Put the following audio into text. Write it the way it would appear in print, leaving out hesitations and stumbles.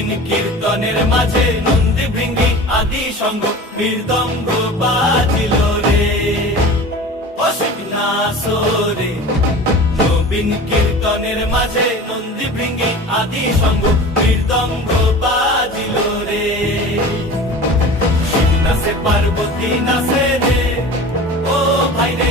নবীন কীর্তনের মাঝে নন্দী ভৃঙ্গি আদি সঙ্গ মৃদঙ্গ বাজিল রে অসিক নাসরে। নবীন কীর্তনের মাঝে নন্দী ভৃঙ্গি আদি সঙ্গ মৃদঙ্গ বাজিল রে। শিব নাচে পার্বতী নাচে রে ও ভাই রে।